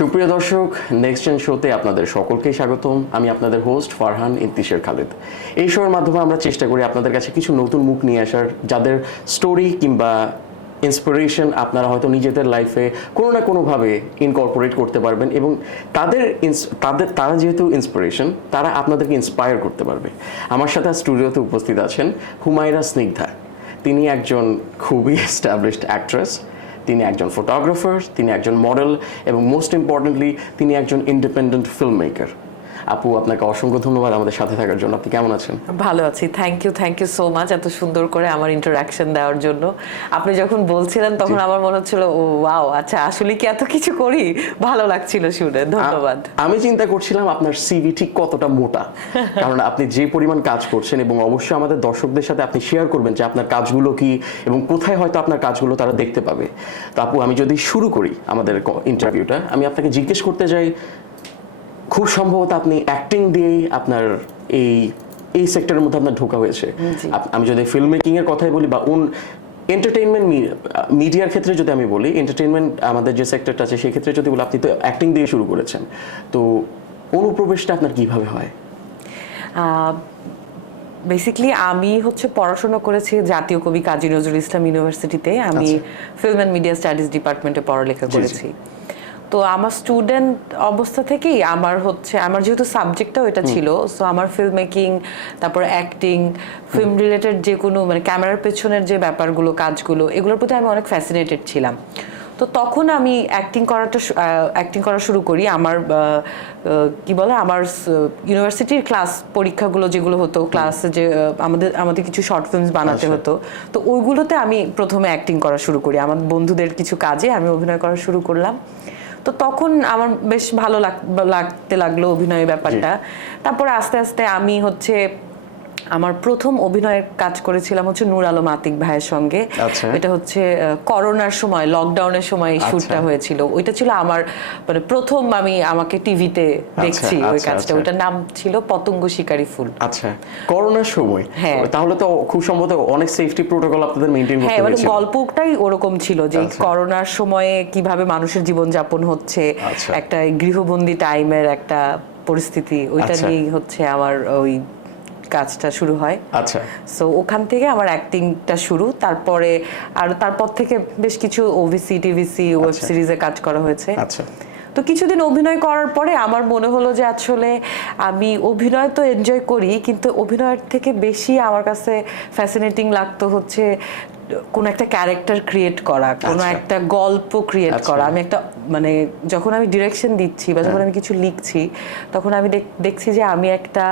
সুপ্রিয় দর্শক, next gen শোতে আপনাদের সকলকেই স্বাগতম। আমি আপনাদের হোস্ট ফারহান ইন্তিশের খালেদ। এই শোয়ের মাধ্যমে আমরা চেষ্টা করি আপনাদের কাছে কিছু নতুন মুখ নিয়ে আসার, যাদের স্টোরি কিংবা ইন্সপিরেশন আপনারা হয়তো নিজেদের লাইফে কোনো না কোনোভাবে ইনকর্পোরেট করতে পারবেন এবং তারা যেহেতু ইন্সপিরেশন, তারা আপনাদেরকে ইন্সপায়ার করতে পারবে। আমার সাথে স্টুডিওতে উপস্থিত আছেন হুমায়রা স্নিগ্ধা। তিনি একজন খুবই এস্টাবলিশড অ্যাক্ট্রেস, তিনি একজন ফটোগ্রাফার, তিনি একজন মডেল এবং মোস্ট ইম্পর্টেন্টলি তিনি একজন ইন্ডিপেন্ডেন্ট ফিল্ম মেকার। আপু, আপনাকে অসংখ্য ধন্যবাদ আমাদের সাথে থাকার জন্য। আপনি কেমন আছেন? ভালো আছি, থ্যাংক ইউ সো মাচ এত সুন্দর করে আমার ইন্টারাকশন দেওয়ার জন্য। আপনি যখন বলছিলেন তখন আমার মনে হচ্ছিল ও ওয়াও, আচ্ছা আসলে কি এত কিছু করি, ভালো লাগছিল শুনে, ধন্যবাদ। আমি চিন্তা করছিলাম আপনার সিভি ঠিক কতটা মোটা, কারণ আপনি যে পরিমাণ কাজ করছেন এবং অবশ্যই আমাদের দর্শকদের সাথে আপনি শেয়ার করবেন যে আপনার কাজগুলো কি এবং কোথায় হয়তো আপনার কাজগুলো তারা দেখতে পাবে। তো আপু, আমি যদি শুরু করি আমাদের ইন্টারভিউটা, আমি আপনাকে জিজ্ঞেস করতে চাই, খুব সম্ভবত আপনি অ্যাক্টিং দিয়েই আপনার এই সেক্টরের মধ্যে আপনার ঢোকা হয়েছে। আমি যদি ফিল্ম মেকিং এর কথাই বলি বা এন্টারটেইনমেন্ট মিডিয়ার ক্ষেত্রে যদি আমি বলি, এন্টারটেইনমেন্ট আমাদের যে সেক্টরটা আছে সেই ক্ষেত্রে যদি বলি, আপনি তো অ্যাক্টিং দিয়ে শুরু করেছেন, তো অনুপ্রবেশটা আপনার কিভাবে হয়? বেসিক্যালি আমি পড়াশোনা করেছি জাতীয় কবি কাজী নজরুল ইসলাম ইউনিভার্সিটিতে। আমি ফিল্ম অ্যান্ড মিডিয়া স্টাডিজ ডিপার্টমেন্টে পড়ালেখা করেছি। তো আমার স্টুডেন্ট অবস্থা থেকেই আমার যেহেতু সাবজেক্টটাও এটা ছিল, সো আমার ফিল্ম মেকিং, তারপর অ্যাক্টিং, ফিল্ম রিলেটেড যে কোনো মানে ক্যামেরার পেছনের যে ব্যাপারগুলো, কাজগুলো, এগুলোর প্রতি আমি অনেক ফ্যাসিনেটেড ছিলাম। তো তখন আমি অ্যাক্টিং করা শুরু করি। আমার আমার ইউনিভার্সিটির ক্লাস পরীক্ষাগুলো যেগুলো হতো, ক্লাসে যে আমাদের কিছু শর্ট ফিল্মস বানাতে হতো, তো ওইগুলোতে আমি প্রথমে অ্যাক্টিং করা শুরু করি। আমার বন্ধুদের কিছু কাজে আমি অভিনয় করা শুরু করলাম। তো তখন আমার বেশ ভালো লাগতে লাগলো অভিনয়ের ব্যাপারটা। তারপরে আস্তে আস্তে আমি আমার প্রথম অভিনয়ের কাজ করেছিলাম নূর আলম আতিক ভাইয়ের সঙ্গে। এটা করোনার সময়, লকডাউনের সময় এই শুটটা হয়েছিল। ওইটা ছিল আমার মানে প্রথম আমাকে টিভিতে দেখছি ওই কাজটা। ওটার নাম ছিল পতঙ্গ শিকারী ফুল। আচ্ছা, করোনার সময়? হ্যাঁ। তাহলে তো খুব সম্ভবত অনেক সেফটি প্রোটোকল আপনাদের মেইনটেইন করতে হয়েছিল। হ্যাঁ, মানে গল্পটাই ওরকম ছিল যে করোনার সময়ে কিভাবে মানুষের জীবনযাপন হচ্ছে, একটা গৃহবন্দী টাইমের একটা পরিস্থিতি, ওইটা নিয়েই আমার ওই কাজটা শুরু হয়। আচ্ছা, সো ওখান থেকে আমার অ্যাক্টিংটা শুরু। তারপর থেকে বেশ কিছু ওভিসি, টিভিসি, ওয়েব সিরিজে কাজ করা হয়েছে। আচ্ছা। তো কিছুদিন অভিনয় করার পরে আমার মনে হলো যে আসলে আমি অভিনয় তো এনজয় করি, কিন্তু অভিনয়ের থেকে বেশি আমার কাছে ফ্যাসিনেটিং লাগতো কোন একটা ক্যারেক্টার ক্রিয়েট করা, কোনো একটা গল্প ক্রিয়েট করা। আমি মানে যখন আমি ডিরেকশন দিচ্ছি বা যখন আমি কিছু লিখছি, তখন আমি দেখছি যে আমি একটা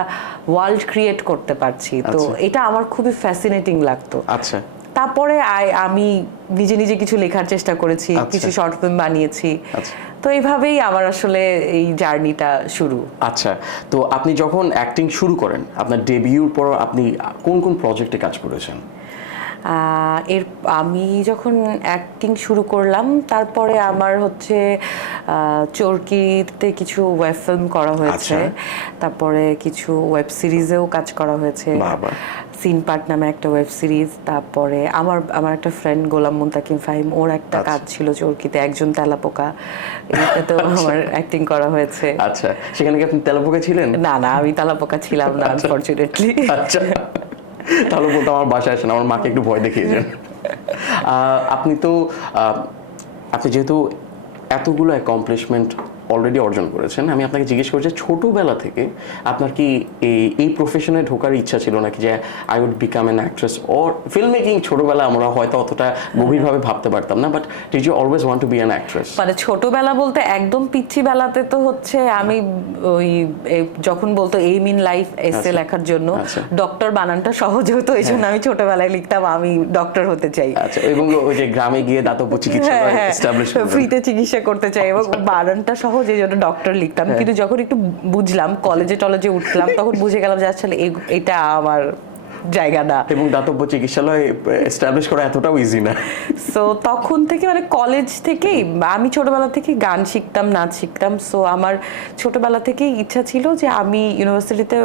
ওয়ার্ল্ড ক্রিয়েট করতে পারছি। তো এটা আমার খুবই ফ্যাসিনেটিং লাগতো। আচ্ছা। তারপরে আমি নিজে নিজে কিছু লেখার চেষ্টা করেছি, কিছু শর্ট ফিল্ম বানিয়েছি। তো এইভাবেই আমার আসলে এই জার্নিটা শুরু। আচ্ছা, তো আপনি যখন অ্যাক্টিং শুরু করেন, আপনার ডেবিউর পর আপনি কোন কোন প্রজেক্টে কাজ করেছেন? আমি যখন অ্যাক্টিং শুরু করলাম, তারপরে আমার চরকিতে কিছু ওয়েব ফিল্ম করা হয়েছে, তারপরে কিছু ওয়েব সিরিজেও কাজ করা হয়েছে। সিন পার্ট নামে একটা ওয়েব সিরিজ। তারপরে আমার একটা ফ্রেন্ড গোলাম মুনতাকিম ফাহিম, ওর একটা কাজ ছিল চরকিতে, একজন তেলাপোকা, এটাতেও আমার অ্যাক্টিং করা হয়েছে। আচ্ছা, সেখানে কি আপনি তেলাপোকা ছিলেন? না, আমি তেলাপোকা ছিলাম না, আনফরচুনেটলি। আচ্ছা, তাহলে বলতো আমার বাসায় আসেন, আমার মাকে একটু ভয় দেখিয়েছেন। আপনি যেহেতু এতগুলো অ্যাকমপ্লিশমেন্ট অলরেডি অর্জন করেছেন, আমি আপনাকে জিজ্ঞেস করছি, ছোটবেলা থেকে আপনার কি এই প্রফেশনে ঢোকার ইচ্ছা ছিল নাকি যে I would become an actress or film making? ছোটবেলা আমরা হয়তো অতটা গভীরভাবে ভাবতে পারতাম না, but did you always want to be an actress? মানে ছোটবেলা বলতে একদম পিচ্চি বেলাতে তো আমি ওই যখন বলতো এইম ইন লাইফ এসে লেখার জন্য, ডক্টর বানানটা সহজ হতো, এই জন্য আমি ছোটবেলায় লিখতাম আমি ডক্টর হতে চাই। আচ্ছা, এবং ওই যে গ্রামে গিয়ে দাতব্য চিকিৎসা এস্টাবলিশ করতে, ফ্রিতে চিকিৎসা করতে চাই এবং বানানটা সহজ, এই জন্য ডক্টর লিখতাম। কিন্তু যখন একটু বুঝলাম, কলেজে উঠলাম, তখন বুঝে গেলাম যে আসলে এটা আমার জায়গা না, এবং দাতব্য চিকিৎসালয় এস্টাবলিশ করা এতটাও ইজি না। সো তখন থেকে মানে কলেজ থেকেই আমি ছোটবেলা থেকে গান শিখতাম, নাচ শিখতাম। সো আমার ছোটবেলা থেকেই ইচ্ছা ছিল যে আমি ইউনিভার্সিটিতে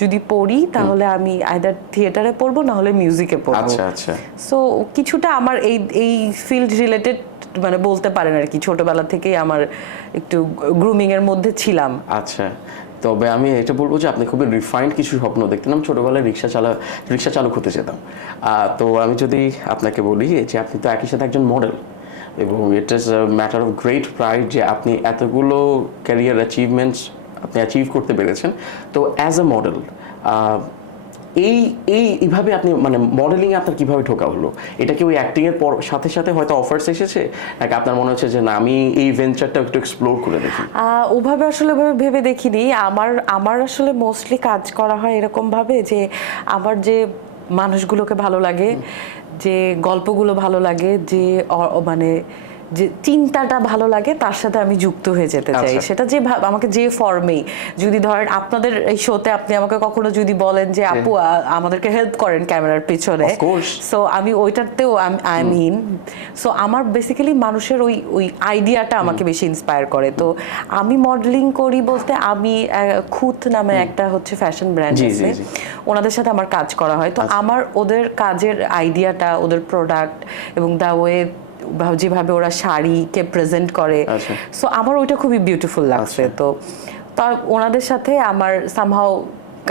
যদি পড়ি তাহলে আমি আইদার থিয়েটারে পড়বো, না হলে মিউজিকে পড়বো। আচ্ছা আচ্ছা। সো কিছুটা আমার এই ফিল্ড রিলেটেড মানে বলতে পারেন আর কি, ছোটবেলা থেকেই আমার একটু গ্রুমিং এর মধ্যে ছিলাম। আচ্ছা, তবে আমি এটা বলবো যে আপনি খুবই রিফাইন্ড কিছু স্বপ্ন দেখতেন। আমি ছোটবেলায় রিক্সা চালক হতে যেতাম। তো আমি যদি আপনাকে বলি যে আপনি তো একই সাথে একজন মডেল, এবং it is a matter of great pride যে আপনি এতগুলো ক্যারিয়ার অ্যাচিভমেন্টস আপনি অ্যাচিভ করতে পেরেছেন। তো অ্যাজ এ মডেল এইভাবে আপনি মানে মডেলিং আপনার কিভাবে ঢোকা হলো? এটা কি ওই অ্যাক্টিং এর সাথে সাথে হয়তো অফার্স এসেছে, নাকি আপনার মনে হচ্ছে যে না আমি এই ভেঞ্চারটা একটু এক্সপ্লোর করে দেখি? ওভাবে আসলে ভেবে দেখিনি। আমার আসলে মোস্টলি কাজ করা হয় এরকম ভাবে যে আমার যে মানুষগুলোকে ভালো লাগে, যে গল্পগুলো ভালো লাগে, যে মানে যে চিন্তাটা ভালো লাগে, তার সাথে আমি যুক্ত হয়ে যেতে চাই। সেটা যে আমাকে যে ফর্মেই, যদি ধরেন আপনাদের এই শোতে আপনি আমাকে কখনো যদি বলেন যে আপু আমাদেরকে হেল্প করেন ক্যামেরার পিছনে, সো আমি ওইটাতেও আই মিন, সো আমার বেসিক্যালি মানুষের ওই আইডিয়াটা আমাকে বেশি ইন্সপায়ার করে। তো আমি মডেলিং করি বলতে আমি খুঁত নামে একটা হচ্ছে ফ্যাশন ব্র্যান্ড আছে, ওনাদের সাথে আমার কাজ করা হয়। তো আমার ওদের কাজের আইডিয়াটা, ওদের প্রোডাক্ট এবং দ্য ওয়ে যেভাবে ওরা শাড়িকে প্রেজেন্ট করে, সো আমার ওইটা খুবই বিউটিফুল লাগছে। তো ওনাদের সাথে আমার সামহাও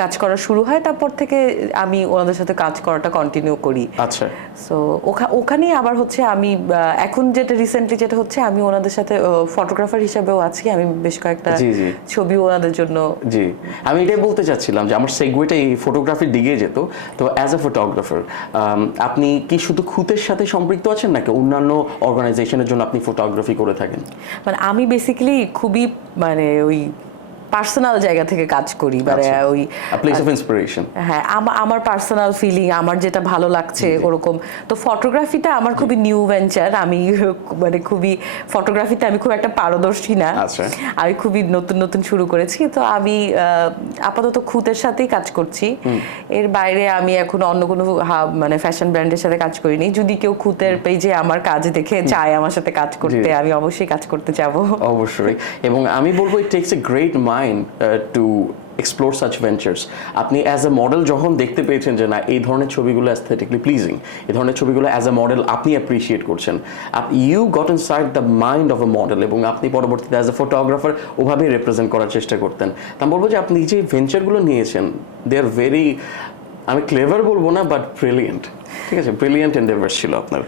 কাজ করা শুরু হয়, তারপর থেকে আমি ওনাদের সাথে কাজ করাটা কন্টিনিউ করি। আচ্ছা, সো ওখানেই আবার হচ্ছে আমি এখন যেটা রিসেন্টলি যেটা হচ্ছে, আমি ওনাদের সাথে ফটোগ্রাফার হিসেবেও আছি। আমি বেশ কয়েকটা ছবি ওনাদের জন্য। জি, আমি এটাই বলতে চাচ্ছিলাম যে আমার সেগওয়েটা এই ফটোগ্রাফির দিকে যেত। তো অ্যাজ এ ফটোগ্রাফার আপনি কি শুধু খুঁতের সাথে সম্পৃক্ত আছেন, নাকি অন্যান্য অর্গানাইজেশনের জন্য আপনি ফটোগ্রাফি করে থাকেন? মানে আমি বেসিক্যালি খুবই মানে ওই পার্সোনাল জায়গা থেকে কাজ করি, মানে ওই প্লেস অফ ইন্সপিরেশন। হ্যাঁ, আমার পার্সোনাল ফিলিং, আমার যেটা ভালো লাগছে ওরকম। তো ফটোগ্রাফিটা আমার খুবই নিউ ভেঞ্চার। আমি মানে খুবই ফটোগ্রাফিতে আমি খুব একটা পারদর্শী না, আমি খুবই নতুন নতুন শুরু করেছি। তো আমি আপাতত খুঁতের সাথেই কাজ করছি। এর বাইরে আমি এখন অন্য কোনো মানে ফ্যাশন ব্র্যান্ডের সাথে কাজ করিনি। যদি কেউ খুঁতের পেজে আমার কাজ দেখে চায় আমার সাথে কাজ করতে, আমি অবশ্যই কাজ করতে যাবো। অবশ্যই। এবং আমি বলবো ইট tax a great mind to explore such ventures. আপনি অ্যাজ এ মডেল যখন দেখতে পেয়েছেন যে না এই ধরনের ছবিগুলো অ্যাস্থেটিকলি প্লিজিং, এই ধরনের ছবিগুলো অ্যাজ এ মডেল আপনি অ্যাপ্রিসিয়েট করছেন, you got inside the mind of a model, এবং আপনি পরবর্তীতে অ্যাজ এ ফটোগ্রাফার ওভাবেই রিপ্রেজেন্ট করার চেষ্টা করতেন। তা আমি বলবো যে আপনি যে ভেঞ্চারগুলো নিয়েছেন দে আর ভেরি, আমি ক্লেভার বলবো না, বাট ব্রিলিয়েন্ট। ঠিক আছে, ব্রিলিয়েন্ট এন্ডেভার ছিল আপনার।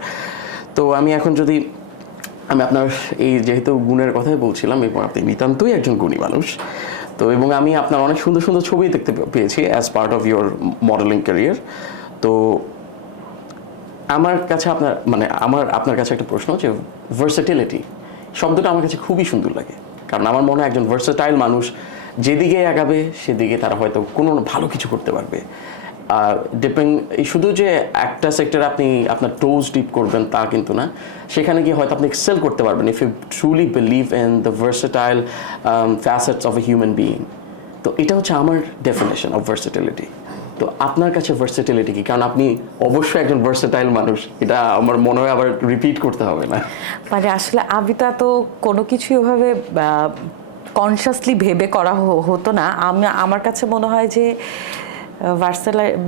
তো আমি এখন যদি আমি আপনার এই যেহেতু গুণের কথাই বলছিলাম, এবং আপনি নিতান্তই একজন গুণী মানুষ, তো এবং আমি আপনার অনেক সুন্দর সুন্দর ছবি দেখতে পেয়েছি as part of your modelling career. তো আমার কাছে আপনার কাছে একটা প্রশ্ন, যে ভার্সেটিলিটি শব্দটা আমার কাছে খুবই সুন্দর লাগে। কারণ আমার মনে হয় একজন ভার্সেটাইল মানুষ যেদিকে আগাবে সেদিকে তারা হয়তো কোনো ভালো কিছু করতে পারবে। শুধু যে একটা সেক্টরে আপনি আপনার টোজ ডিপ করবেন তা কিন্তু না, সেখানে গিয়ে হয়তো আপনি এক্সেল করতে পারবেন if you truly believe in the versatile facets of a human being. তো এটা হচ্ছে আমার ডেফিনেশন অফ ভার্সেটিলিটি। তো আপনার কাছে ভার্সেটিলিটি কি? কারণ আপনি অবশ্যই একজন ভার্সেটাইল মানুষ, এটা আমার মনে হয় আবার রিপিট করতে হবে না। মানে আসলে আমি তো কোনো কিছুই ওভাবে কনসিয়াসলি ভেবে করা হতো না। আমার কাছে মনে হয় যে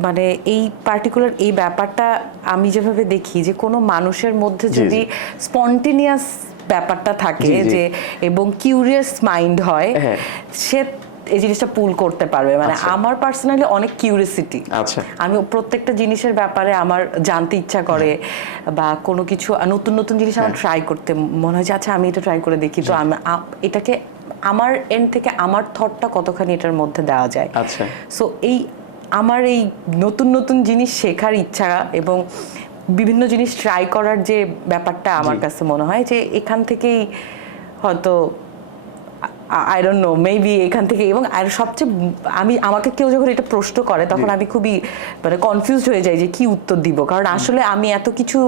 মানে এই পার্টিকুলার এই ব্যাপারটা আমি যেভাবে দেখি, যে কোনো মানুষের মধ্যে যদি স্পন্টেনিয়াস ব্যাপারটা থাকে যে এবং কিউরিয়াস মাইন্ড হয়, সে এই জিনিসটা পুল করতে পারবে। মানে আমার পার্সোনালি অনেক কিউরিয়াসিটি, আমি প্রত্যেকটা জিনিসের ব্যাপারে আমার জানতে ইচ্ছা করে, বা কোনো কিছু নতুন নতুন জিনিস আমার ট্রাই করতে মনে হয় যে আচ্ছা আমি এটা ট্রাই করে দেখি, তো আমি এটাকে আমার এন্ড থেকে আমার থটটা কতখানি এটার মধ্যে দেওয়া যায়। সো আমার এই নতুন নতুন জিনিস শেখার ইচ্ছা এবং বিভিন্ন জিনিস ট্রাই করার যে ব্যাপারটা, আমার কাছে মনে হয় যে এখান থেকেই হয়তো আই ডোন্ট নো, মেবি এখান থেকে। এবং আর সবচেয়ে আমাকে কেউ যখন এটা প্রশ্ন করে তখন আমি খুবই মানে কনফিউজড হয়ে যাই যে কি উত্তর দিব। কারণ আসলে আমি এত কিছু,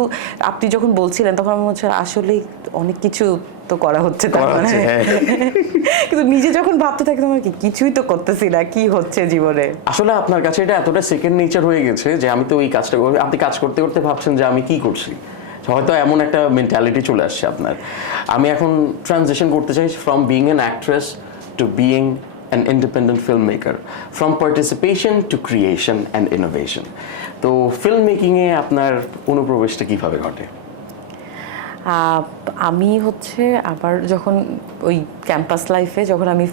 আপনি যখন বলছিলেন তখন আমার হচ্ছে আসলে অনেক কিছু তো করা হচ্ছে, তার মানে কিন্তু নিজে যখন ভাবতে থাকি তখন কিছুই তো করতেছি না, কি হচ্ছে জীবনে। আসলে আপনার কাছে এটা এতটা সেকেন্ড নেচার হয়ে গেছে যে আমি তো এই কাজটা করব, আপনি কাজ করতে করতে ভাবছেন যে আমি কি করছি, হয়তো এমন একটা মেন্টালিটি চলে আসছে আপনার। আমি এখন ট্রানজিশন করতে চাই from being an actress to being an independent film maker, from participation to creation and innovation. তো ফিল্ম মেকিংয়ে আপনার অনুপ্রবেশটা কীভাবে ঘটে? আমি হচ্ছে আবার যখন ওই ক্যাম্পাস লাইফে যখন আমি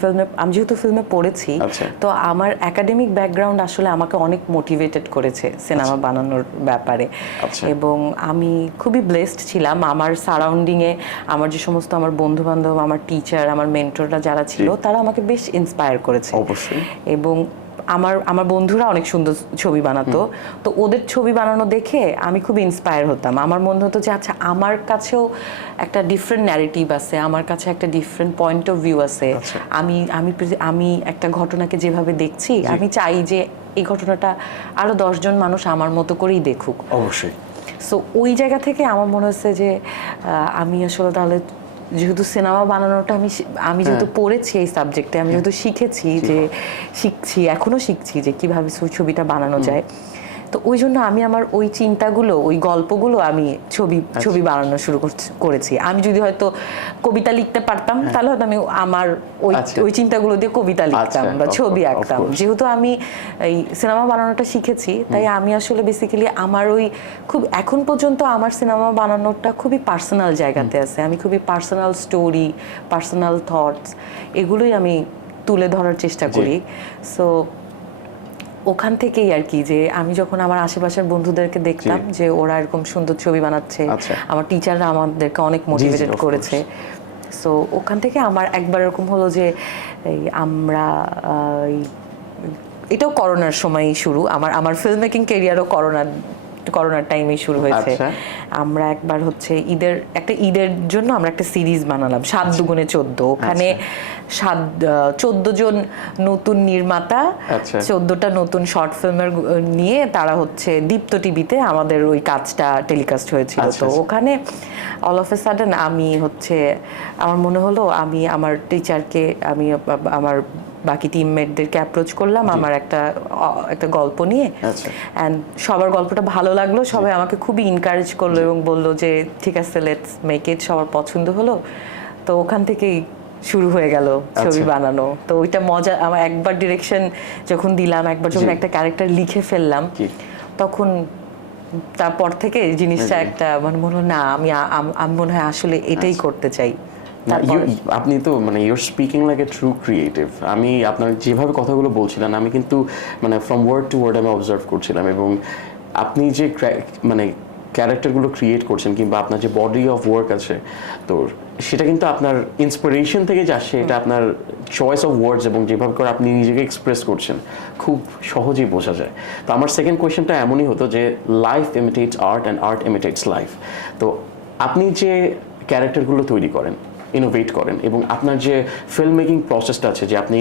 যেহেতু ফিল্মে পড়েছি, আচ্ছা। তো আমার একাডেমিক ব্যাকগ্রাউন্ড আসলে আমাকে অনেক মোটিভেটেড করেছে সিনেমা বানানোর ব্যাপারে। আচ্ছা। এবং আমি খুবই ব্লেসড ছিলাম, আমার সারাউন্ডিংয়ে আমার যে সমস্ত আমার বন্ধু বান্ধব, আমার টিচার, আমার মেন্টররা যারা ছিল, তারা আমাকে বেশ ইন্সপায়ার করেছে। অবশ্যই। এবং আমার বন্ধুরা অনেক সুন্দর ছবি বানাতো, তো ওদের ছবি বানানো দেখে আমি খুব ইন্সপায়ার হতাম। আমার মনে হতো যে আচ্ছা, আমার কাছেও একটা ডিফারেন্ট ন্যারেটিভ আছে, আমার কাছে একটা ডিফারেন্ট পয়েন্ট অফ ভিউ আছে। আমি একটা ঘটনাকে যেভাবে দেখছি, আমি চাই যে এই ঘটনাটা আরো 10 জন মানুষ আমার মতো করেই দেখুক। অবশ্যই। সো ওই জায়গা থেকে আমার মনে হচ্ছে যে আমি আসলে তাহলে যেহেতু সিনেমা বানানোটা আমি যেহেতু পড়েছি এই সাবজেক্টে, আমি যেহেতু শিখছি এখনো শিখছি যে কিভাবে ছবিটা বানানো যায়, তো ওই জন্য আমি আমার ওই চিন্তাগুলো, ওই গল্পগুলো আমি ছবি বানানো শুরু করেছি। আমি যদি হয়তো কবিতা লিখতে পারতাম, তাহলে হয়তো আমি আমার ওই চিন্তাগুলো দিয়ে কবিতা লিখতাম বা ছবি আঁকতাম। যেহেতু আমি এই সিনেমা বানানোটা শিখেছি, তাই আমি আসলে বেসিক্যালি আমার ওই এখন পর্যন্ত আমার সিনেমা বানানোটা খুবই পার্সোনাল জায়গাতে আছে। আমি খুবই পার্সোনাল স্টোরি, পার্সোনাল থটস, এগুলোই আমি তুলে ধরার চেষ্টা করি। সো ওখান থেকেই আর কি, যে আমি যখন আমার আশেপাশের বন্ধুদেরকে দেখতাম যে ওরা এরকম সুন্দর ছবি বানাচ্ছে, আমার টিচাররা আমাদেরকে অনেক মোটিভেটেড করেছে। সো ওখান থেকে আমার একবার এরকম হলো যে আমরা এটাও করোনার সময়ই শুরু, আমার ফিল্ম মেকিং ক্যারিয়ারও করোনার টাইমেই শুরু হয়েছে। আমরা একবার হচ্ছে ঈদের জন্য আমরা একটা সিরিজ বানালাম, 7 দুগুণে 14। ওখানে 14 জন নতুন নির্মাতা, 14টা নতুন শর্ট ফিল্মের নিয়ে তারা হচ্ছে দীপ্ত টিভিতে আমাদের ওই কাজটা টেলিকাস্ট হয়েছিল। তো ওখানে অল অফ এ সাডেন আমার মনে হলো আমি আমার টিচারকে, আমি আমার বাকি টিমমেটদেরকে অ্যাপ্রোচ করলাম আমার একটা গল্প নিয়ে, অ্যান্ড সবার গল্পটা ভালো লাগলো, সবাই আমাকে খুবই এনকারেজ করলো এবং বললো যে ঠিক আছে, লেটস মেক ইট, সবার পছন্দ হলো। তো ওখান থেকেই শুরু হয়ে গেল ছবি বানানো। তো ওইটা মজা, আমার একবার ডিরেকশন যখন দিলাম, একবার যখন একটা ক্যারেক্টার লিখে ফেললাম, তখন তারপর থেকে জিনিসটা একটা মানে মনে হলো না, আমি মনে হয় আসলে এটাই করতে চাই। আপনি তো মানে your speaking like a true creative. আমি আপনার যেভাবে কথাগুলো বলছিলেন, আমি কিন্তু মানে ফ্রম ওয়ার্ড টু ওয়ার্ড আমি অবজার্ভ করছিলাম, এবং আপনি যে মানে ক্যারেক্টারগুলো ক্রিয়েট করছেন কিংবা আপনার যে বডি অফ ওয়ার্ক আছে, তো সেটা কিন্তু আপনার ইন্সপিরেশন থেকে যে আসছে, এটা আপনার চয়েস অফ ওয়ার্ডস এবং যেভাবে করে আপনি নিজেকে এক্সপ্রেস করছেন খুব সহজেই বোঝা যায়। তো আমার সেকেন্ড কোয়েশ্চেনটা এমনই হতো যে life imitates art and art imitates life. তো আপনি যে ক্যারেক্টারগুলো তৈরি করেন, ইনোভেট করেন, এবং আপনার যে ফিল্ম মেকিং প্রসেসটা আছে, যে আপনি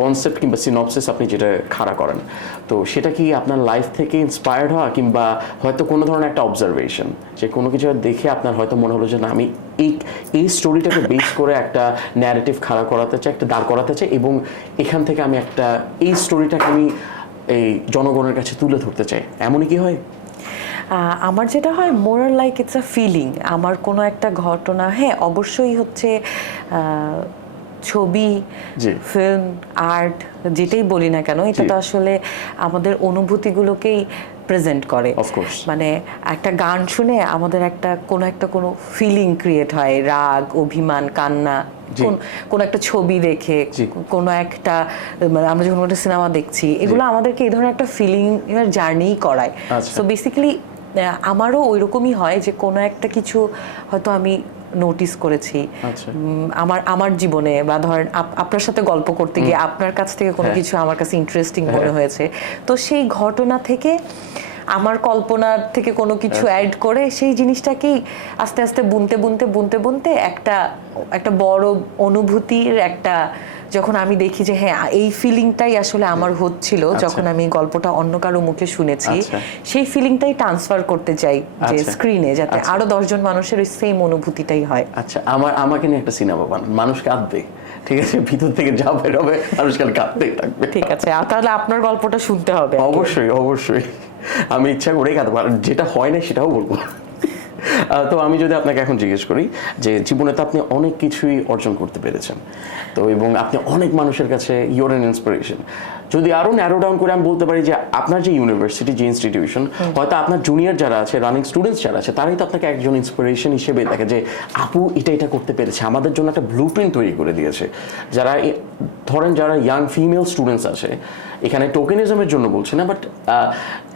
কনসেপ্ট কিংবা সিনপসিস আপনি যেটা খাড়া করেন, তো সেটা কি আপনার লাইফ থেকে ইন্সপায়ার্ড হওয়া, কিংবা হয়তো কোনো ধরনের একটা অবজারভেশন, যে কোনো কিছু দেখে আপনার হয়তো মনে হলো যে না, আমি এই স্টোরিটাকে বেস করে একটা ন্যারেটিভ খাড়া করাতে চাই, একটা দাঁড় করাতে চাই, এবং এখান থেকে আমি এই স্টোরিটাকে আমি এই জনগণের কাছে তুলে ধরতে চাই, এমনই কি হয়? আমার যেটা হয় moral like it's a feeling. আমার কোনো একটা ঘটনা, হ্যাঁ অবশ্যই হচ্ছে ছবি, ফিল্ম, আর্ট, যেটাই বলি না কেন, এটা তো আসলে আমাদের অনুভূতিগুলোকেই প্রেজেন্ট করে। মানে একটা গান শুনে আমাদের কোনো ফিলিং ক্রিয়েট হয়, রাগ, অভিমান, কান্না। কোন একটা ছবি দেখে, কোনো একটা মানে আমরা যখন একটা সিনেমা দেখছি, এগুলো আমাদেরকে এই ধরনের একটা ফিলিং এর জার্নি করায়। সো বেসিক্যালি আমারও ওইরকমই হয় যে কোনো একটা কিছু হয়তো আমি নোটিস করেছি আমার জীবনে, বা ধরেন আপনার সাথে গল্প করতে গিয়ে আপনার কাছ থেকে কোনো কিছু আমার কাছে ইন্টারেস্টিং মনে হয়েছে, তো সেই ঘটনা থেকে আমার কল্পনার থেকে কোনো কিছু অ্যাড করে সেই জিনিসটাকেই আস্তে আস্তে বুনতে একটা বড় অনুভূতির যখন আমি দেখি যে হ্যাঁ, এই ফিলিংটাই আসলে আমার হচ্ছিল যখন আমি গল্পটা অন্য কারো মুখে শুনেছি, সেই ফিলিংটাই ট্রান্সফার করতে চাই যে স্ক্রিনে, যাতে আরো 10 জন মানুষের ওই সেম অনুভূতিটাই হয়। আচ্ছা, আমাকে নিয়ে একটা সিনেমা বানান, মানুষ কাঁদবে, ঠিক আছে, ভিতর থেকে যা বের হবে মানুষ কাল কাঁদতেই থাকবে। ঠিক আছে, তাহলে আপনার গল্পটা শুনতে হবে। অবশ্যই আমি ইচ্ছা করেই কাঁদবো, যেটা হয় না সেটাও বলবো। তো আমি যদি আপনাকে এখন জিজ্ঞেস করি যে জীবনে তো আপনি অনেক কিছুই অর্জন করতে পেরেছেন, তো এবং আপনি অনেক মানুষের কাছে ইউর অ্যান ইন্সপিরেশন, যদি আরো ন্যারো ডাউন করে আমি বলতে পারি যে আপনার যে ইউনিভার্সিটি, যে ইনস্টিটিউশন, হয়তো আপনার জুনিয়র যারা আছে, রানিং স্টুডেন্টস যারা আছে, তারাই তো আপনাকে একজন ইন্সপিরেশন হিসেবে দেখে যে আপু এটা করতে পেরেছে, আমাদের জন্য একটা ব্লুপ্রিন্ট তৈরি করে দিয়েছে। যারা ধরেন যারা ইয়াং ফিমেল স্টুডেন্টস আছে, এখানে টোকেনিজমের জন্য বলছি না, বাট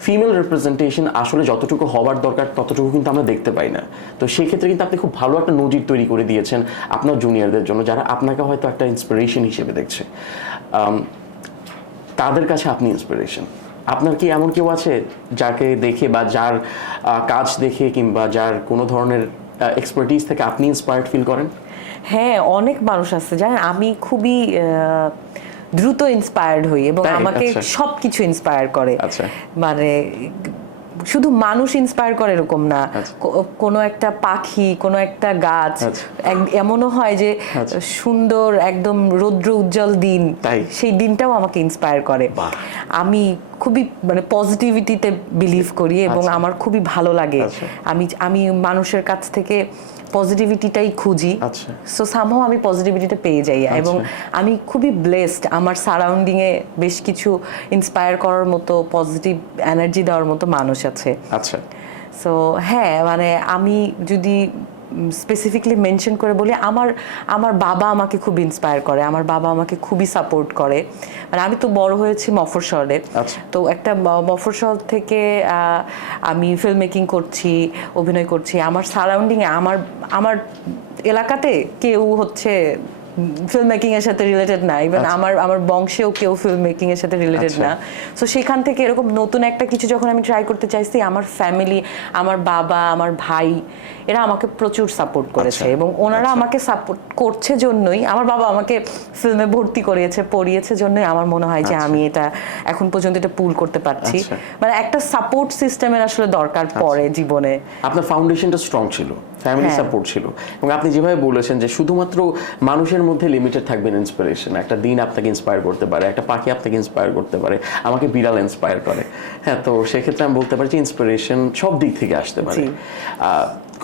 ফিমেল রিপ্রেজেন্টেশন আসলে যতটুকু হওয়ার দরকার ততটুকু কিন্তু আমরা দেখতে পাই না। তো সেই ক্ষেত্রে কিন্তু আপনি খুব ভালো একটা নজির তৈরি করে দিয়েছেন আপনার জুনিয়রদের জন্য, যারা আপনাকে হয়তো একটা ইন্সপিরেশন হিসেবে দেখছে। তাদের কাছে আপনি ইন্সপিরেশন। আপনার কি এমন কেউ আছে যাকে দেখে বা যার কাজ দেখে কিংবা যার কোনো ধরনের এক্সপার্টিজ থেকে আপনি ইন্সপায়ার্ড ফিল করেন? হ্যাঁ, অনেক মানুষ আছে জানেন, আমি খুবই দ্রুত ইন্সপায়ার্ড হই এবং আমাকে সবকিছু ইন্সপায়ার করে। মানে শুধু মানুষ ইন্সপায়ার করে এরকম না, কোনো একটা পাখি, কোনো একটা গাছ, এমনও হয় যে সুন্দর একদম রৌদ্র উজ্জ্বল দিন, সেই দিনটাও আমাকে ইন্সপায়ার করে। আমি খুবই মানে পজিটিভিটিতে বিলিভ করি এবং আমার খুবই ভালো লাগে। আমি মানুষের কাছ থেকে পজিটিভিটিটাই খুঁজি, সো সামহাও আমি পজিটিভিটিটা পেয়ে যাই এবং আমি খুবই ব্লেসড। আমার সারাউন্ডিং এ বেশ কিছু ইন্সপায়ার করার মতো, পজিটিভ এনার্জি দেওয়ার মতো মানুষ আছে। সো হ্যাঁ, মানে আমি যদি স্পেসিফিকলি মেনশন করে বলি, আমার বাবা আমাকে খুব ইন্সপায়ার করে, আমার বাবা আমাকে খুবই সাপোর্ট করে। মানে আমি তো বড় হয়েছি মফস্বলে, তো একটা মফস্বল থেকে আমি ফিল্ম মেকিং করছি, অভিনয় করছি। আমার সারাউন্ডিংয়ে আমার এলাকাতে কেউ হচ্ছে ফিল্ম মেকিং এর সাথে রিলেটেড না, ইভেন আমার বংশেও কেউ ফিল্ম মেকিং এর সাথে রিলেটেড না। সো সেখান থেকে এরকম নতুন একটা কিছু যখন আমি ট্রাই করতে চাইছি, আমার ফ্যামিলি, আমার বাবা, আমার ভাই, এরা আমাকে প্রচুর সাপোর্ট করেছে এবং ওনারা আমাকে সাপোর্ট করছে জন্যই, আমার বাবা আমাকে ফিল্মে ভর্তি করিয়েছে, পড়িয়েছে জন্যই আমার মনে হয় যে আমি এটা এখন পর্যন্ত এটা পুল করতে পারছি। মানে একটা সাপোর্ট সিস্টেমের আসলে দরকার পড়ে জীবনে। আপনার ফাউন্ডেশনটা স্ট্রং ছিল, ফ্যামিলি সাপোর্ট ছিল, এবং আপনি যেভাবে বলেছেন যে শুধুমাত্র মানুষের মধ্যে লিমিটেড থাকবেন ইন্সপিরেশন, একটা দিন আপনাকে ইন্সপায়ার করতে পারে, একটা পাখি আপনাকে ইন্সপায়ার করতে পারে, আমাকে বিড়াল ইন্সপায়ার করে। হ্যাঁ, তো সেক্ষেত্রে আমি বলতে পারি যে ইন্সপিরেশন সব দিক থেকে আসতে পারে।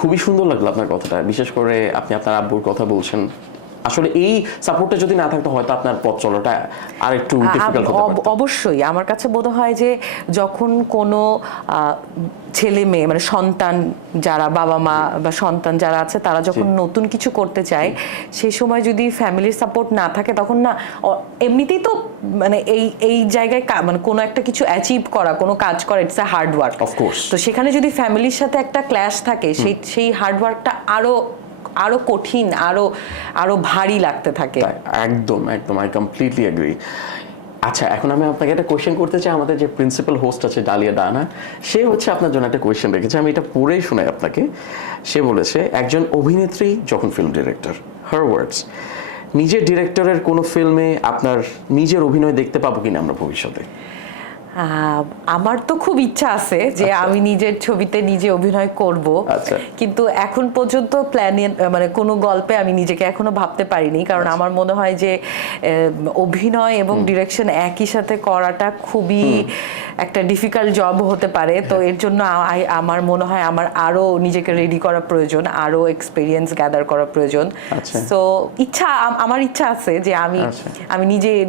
খুবই সুন্দর লাগলো আপনার কথাটা, বিশেষ করে আপনি আপনার আব্বুর কথা বলছেন। আসলে এই সাপোর্টটা যদি না থাকতো হয়তো আপনার পথ চলাটা আর একটু ডিফিকাল্ট হতে পারত। অবশ্যই আমার কাছে বোধ হয় যে যখন কোনো ছেলে মেয়ে, মানে সন্তান যারা, বাবা মা বা সন্তান যারা আছে, তারা যখন নতুন কিছু করতে চায়, সেই সময় যদি ফ্যামিলির সাপোর্ট না থাকে, তখন না এমনিতেই তো মানে এই জায়গায় মানে কোনো একটা কিছু অ্যাচিভ করা, কোনো কাজ করা, it's a hard work. Of course. তো সেখানে যদি ফ্যামিলির সাথে একটা ক্ল্যাশ থাকে, সেই হার্ড ওয়ার্কটা আরো কঠিন, আরো ভারী লাগতে থাকে। একদম আই কমপ্লিটলি এগ্রি। আচ্ছা, এখন আমি আপনাকে একটা কোয়েশ্চেন করতে চাই। আমাদের যে প্রিন্সিপাল হোস্ট আছে ডালিয়া ডানা, সে হচ্ছে আপনার জন্য একটা কোয়েশ্চেন রেখেছে, আমি এটা পড়েই শোনাই আপনাকে। সে বলেছে, একজন অভিনেত্রী যখন ফিল্ম ডিরেক্টর, হার ওয়ার্ডস, নিজের ডিরেক্টরের কোনো ফিল্মে আপনার নিজের অভিনয় দেখতে পাবো কিনা আমরা ভবিষ্যতে? আমার তো খুব ইচ্ছা আছে যে আমি নিজের ছবিতে নিজে অভিনয় করব, কিন্তু এখন পর্যন্ত মানে কোনো গল্পে আমি নিজেকে এখনো ভাবতে পারিনি, কারণ আমার মনে হয় যে অভিনয় এবং ডিরেকশন একই সাথে করাটা খুবই একটা ডিফিকাল্ট জব হতে পারে। তো এর জন্য আমার মনে হয় আমার আরো নিজেকে রেডি করা প্রয়োজন, আরো এক্সপেরিয়েন্স গ্যাদার করা প্রয়োজন। সো আমার ইচ্ছা আছে যে আমি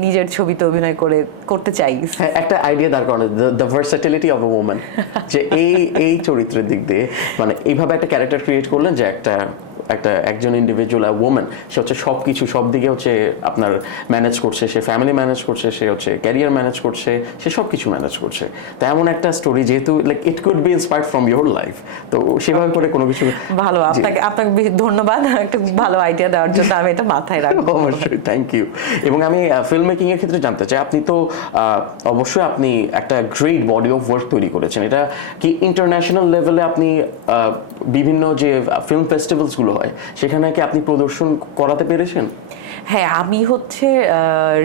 নিজের ছবিতে অভিনয় করতে চাই। একটা আইডিয়া দাঁড় করানো, দ্য ভার্সাটিলিটি অফ এ ওম্যান, যে এই চরিত্রের দিক দিয়ে মানে এইভাবে একটা ক্যারেক্টার ক্রিয়েট করলেন যে একজন ইন্ডিভিজুয়াল ওম্যান, সে হচ্ছে সবকিছু সব দিকে হচ্ছে আপনার ম্যানেজ করছে, সে ফ্যামিলি ম্যানেজ করছে, সে হচ্ছে ক্যারিয়ার ম্যানেজ করছে, সে সব কিছু ম্যানেজ করছে। তো এমন একটা স্টোরি, যেহেতু like it could be inspired from your life, তো সেভাবে করে কোনো কিছু ভালো। আপনাকে ধন্যবাদ একটা ভালো আইডিয়া দেওয়ার জন্য, আমি এটা মাথায় রাখবো। অবশ্যই, থ্যাংক ইউ। এবং আমি ফিল্ম মেকিং এর ক্ষেত্রে জানতে চাই, আপনি তো অবশ্যই আপনি একটা গ্রেট বডি অফ ওয়ার্ক তৈরি করেছেন। এটা কি ইন্টারন্যাশনাল লেভেলে আপনি বিভিন্ন যে ফিল্ম ফেস্টিভ্যালসগুলো হয় সেখানে কি আপনি প্রদর্শন করাতে পেরেছেন? হ্যাঁ, আমি হচ্ছে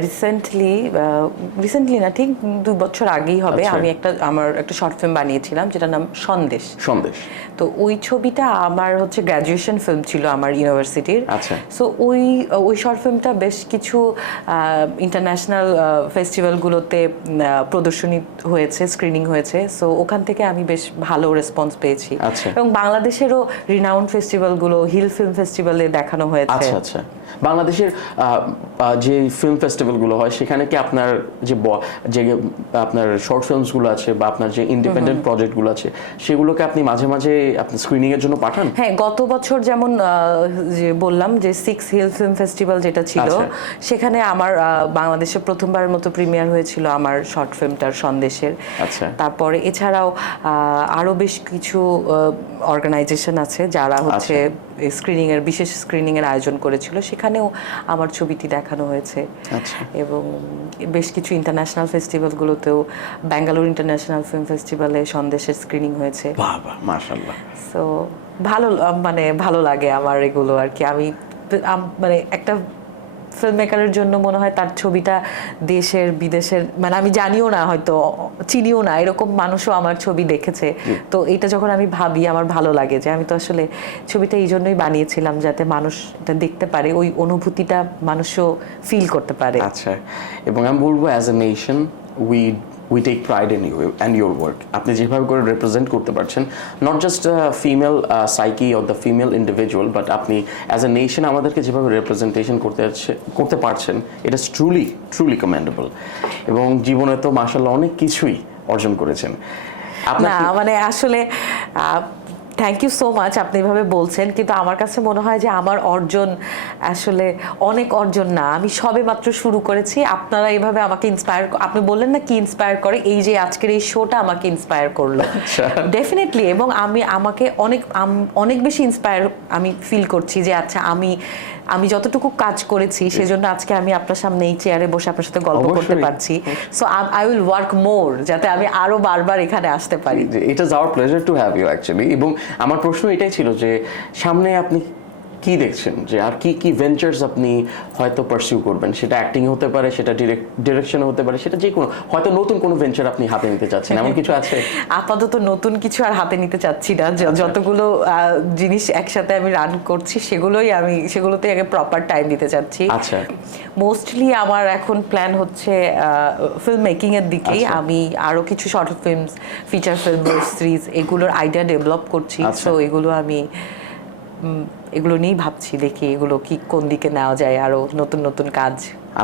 রিসেন্টলি না, ঠিক 2 বছর আগেই হবে, আমি আমার একটা শর্ট ফিল্ম বানিয়েছিলাম যেটার নাম সন্দেশ। তো ওই ছবিটা আমার হচ্ছে গ্র্যাজুয়েশন ফিল্ম ছিল আমার ইউনিভার্সিটির। সো ওই শর্ট ফিল্মটা বেশ কিছু ইন্টারন্যাশনাল ফেস্টিভ্যালগুলোতে প্রদর্শনী হয়েছে, স্ক্রিনিং হয়েছে। সো ওখান থেকে আমি বেশ ভালো রেসপন্স পেয়েছি এবং বাংলাদেশেরও রিনাউন্ড ফেস্টিভ্যালগুলো, হিল ফিল্ম ফেস্টিভ্যালে দেখানো হয়েছে। আচ্ছা, বাংলাদেশের যে ফিল্ম ফেস্টিভ্যালগুলো হয় সেখানে কি আপনার যে আপনার শর্ট ফিল্মসগুলো আছে বা আপনার যে ইন্ডিপেন্ডেন্ট প্রজেক্টগুলো আছে সেগুলোকে আপনি মাঝে মাঝে আপনি স্ক্রিনিংয়ের জন্য পাঠান? হ্যাঁ, গত বছর যেমন যে বললাম যে 6 হিল ফিল্ম ফেস্টিভ্যাল যেটা ছিল, সেখানে আমার বাংলাদেশে প্রথমবারের মতো প্রিমিয়ার হয়েছিল আমার শর্ট ফিল্মটার সন্দেশের। আচ্ছা। তারপরে এছাড়াও আরো বেশ কিছু অর্গানাইজেশন আছে যারা হচ্ছে স্ক্রিনিং এর বিশেষ স্ক্রিনিং এর আয়োজন করেছিল, সেখানেও আমার ছবিটি দেখানো হয়েছে। আচ্ছা। এবং বেশ কিছু ইন্টারন্যাশনাল ফেস্টিভ্যালগুলোতেও, ব্যাঙ্গালোর ইন্টারন্যাশনাল ফিল্ম ফেস্টিভ্যালে সন্দেশের স্ক্রিনিং হয়েছে। বাহ বাহ, মাশাআল্লাহ। সো ভালো লাগে আমার এগুলো আর কি। আমি মানে একটা ফিল্ম মেকারের জন্য মনে হয় তার ছবিটা দেশের বিদেশের, মানে আমি জানিও না, হয়তো চিনিও না, এরকম মানুষও আমার ছবি দেখেছে। তো এটা যখন আমি ভাবি আমার ভালো লাগে যে আমি তো আসলে ছবিটা এই জন্যই বানিয়েছিলাম যাতে মানুষ এটা দেখতে পারে, ওই অনুভূতিটা মানুষও ফিল করতে পারে। আচ্ছা, এবং আমি বলবো as a nation we take pride in you and your work. আপনি যেভাবে করে রিপ্রেজেন্ট করতে পারছেন, not just female psyche or the female individual, but আপনি অ্যাজ এ নেশন আমাদেরকে যেভাবে রিপ্রেজেন্টেশন করতে পারছেন, এটা ইজ ট্রুলি কমেন্ডেবল। এবং জীবনে তো মাশাআল্লাহ অনেক কিছুই অর্জন করেছেন। না মানে আসলে থ্যাংক ইউ সো মাচ, আপনি এভাবে বলছেন, কিন্তু আমার কাছে মনে হয় যে আমার অর্জন আসলে অনেক অর্জন না, আমি সবে মাত্র শুরু করেছি। আপনারা এভাবে আমাকে ইন্সপায়ার, আপনি বললেন না কি ইন্সপায়ার করে, এই যে আজকের এই শোটা আমাকে ইন্সপায়ার করলো ডেফিনেটলি। এবং আমাকে অনেক বেশি ইন্সপায়ার আমি ফিল করছি যে আচ্ছা আমি যতটুকু কাজ করেছি সেজন্য আজকে আমি আপনার সামনে এই চেয়ারে বসে আপনার সাথে গল্প করতে পারছি। So I will work more যাতে আমি আরো বারবার এখানে আসতে পারি। It is our pleasure to have you actually. এবং আমার প্রশ্ন এটাই ছিল যে সামনে আপনি কি দেখছেন, যে আর কি ভেঞ্চার্স আপনি হয়তো পারসিউ করবেন? সেটা অ্যাক্টিং হতে পারে, সেটা ডিরেকশন হতে পারে, সেটা যে কোনো, হয়তো নতুন কোনো ভেঞ্চার আপনি হাতে নিতে চাচ্ছেন, এমন কিছু আছে? আপাতত নতুন কিছু আর হাতে নিতে চাচ্ছি না। যতগুলো জিনিস একসাথে আমি রান করছি সেগুলোতে আগে প্রপার টাইম দিতে চাচ্ছি। আচ্ছা। মোস্টলি আমার এখন প্ল্যান হচ্ছে ফিল্ম মেকিং এর দিকেই। আমি আরো কিছু short film, feature film, series এগুলোর আইডিয়া ডেভেলপ করছি। সো এগুলো এগুলো নিয়েই ভাবছি, দেখি এগুলো কোন দিকে নেওয়া যায়, আরো নতুন কাজ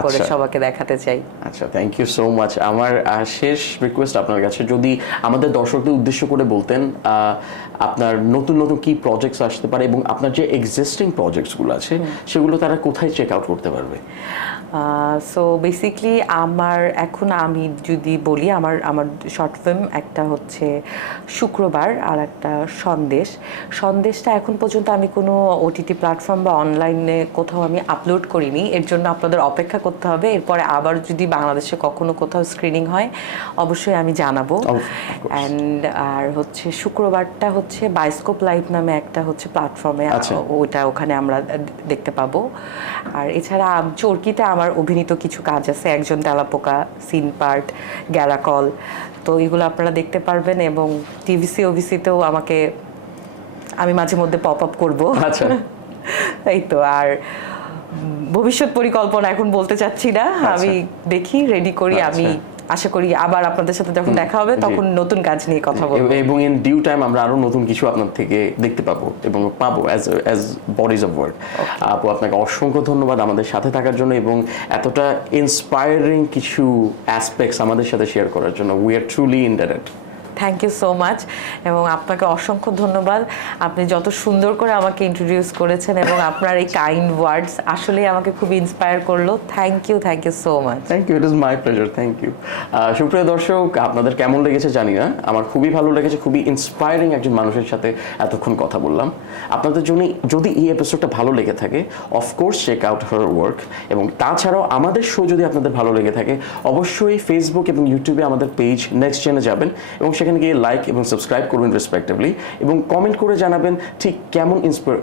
করে সবাইকে দেখাতে চাই। আচ্ছা, থ্যাংক ইউ সো মাচ। আমার শেষ রিকোয়েস্ট আপনার কাছে, যদি আমাদের দর্শকদের উদ্দেশ্য করে বলতেন আপনার নতুন কি প্রজেক্টস আসতে পারে এবং আপনার যে এক্সিস্টিং প্রজেক্টসগুলো আছে সেগুলো তারা কোথায় চেক আউট করতে পারবে? সো বেসিকলি আমি যদি বলি, আমার শর্ট ফিল্ম একটা হচ্ছে শুক্রবার আর একটা সন্দেশটা এখন পর্যন্ত আমি কোনো ওটিটি প্ল্যাটফর্ম বা অনলাইনে কোথাও আমি আপলোড করিনি। এর জন্য আপনাদের অপেক্ষা করতে হবে। এরপরে আবার যদি বাংলাদেশে কখনো কোথাও স্ক্রিনিং হয় অবশ্যই আমি জানাবো। আর হচ্ছে শুক্রবারটা হচ্ছে বায়োস্কোপ লাইভ নামে একটা হচ্ছে প্ল্যাটফর্মে, ওখানে আমরা দেখতে পাবো। আর এছাড়া চরকিতে আমার অভিনীত কিছু কাজ আছে, একজন তেলাপোকা, সিন পার্ট, গ্যারাকল, তো এগুলো আপনারা দেখতে পারবেন। এবং টিভিসি ওভিসিতেও আমি মাঝে মধ্যে পপ আপ করবো। আচ্ছা। এই তো। আর ভবিষ্যৎ পরিকল্পনা এখন বলতে চাচ্ছি না, আমি দেখি রেডি করি। আমি আশা করি আবার আপনাদের সাথে যখন দেখা হবে তখন নতুন কাজ নিয়ে কথা বলবো, এবং ইন ডিউ টাইম আমরা আরো নতুন কিছু আপনার থেকে দেখতে পাবো এবং পাবো অ্যাজ বডিজ অফ ওয়ার্ক। আপু, আপনাকে অসংখ্য ধন্যবাদ আমাদের সাথে থাকার জন্য এবং এতটা ইন্সপায়ারিং কিছু অ্যাসপেক্টস আমাদের সাথে শেয়ার করার জন্য। উই আর ট্রুলি ইন্ডারেক্ট। থ্যাংক ইউ সো মাচ, এবং আপনাকে অসংখ্য ধন্যবাদ। আপনি যত সুন্দর করে আমাকে ইন্ট্রোডিউস করেছেন এবং আপনার এই কাইন্ড ওয়ার্ডস আসলেই আমাকে খুব ইন্সপায়ার করলো। Thank you so much. Thank you, it is my pleasure. Thank you. সুপ্রিয় দর্শক, আপনাদের কেমন লেগেছে জানি না, আমার খুবই ভালো লেগেছে। খুবই ইন্সপায়ারিং একজন মানুষের সাথে এতক্ষণ কথা বললাম। আপনাদের জন্য যদি এই এপিসোডটা ভালো লেগে থাকে, of course check out her work. এবং তাছাড়াও আমাদের শো যদি আপনাদের ভালো লেগে থাকে, অবশ্যই ফেসবুক এবং ইউটিউবে আমাদের পেজ নেক্সট জেনে যাবেন এবং সেখানে গিয়ে লাইক এবং সাবস্ক্রাইব করবেন রেসপেক্টিভলি, এবং কমেন্ট করে জানাবেন ঠিক কেমন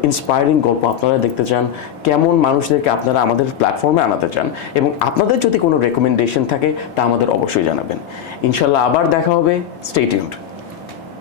ইন্সপায়ারিং গল্প আপনারা দেখতে চান, কেমন মানুষদেরকে আপনারা আমাদের প্ল্যাটফর্মে আনাতে চান, এবং আপনাদের যদি কোনো রেকমেন্ডেশন থাকে তা আমাদের অবশ্যই জানাবেন। ইনশাল্লাহ আবার দেখা হবে। Stay tuned.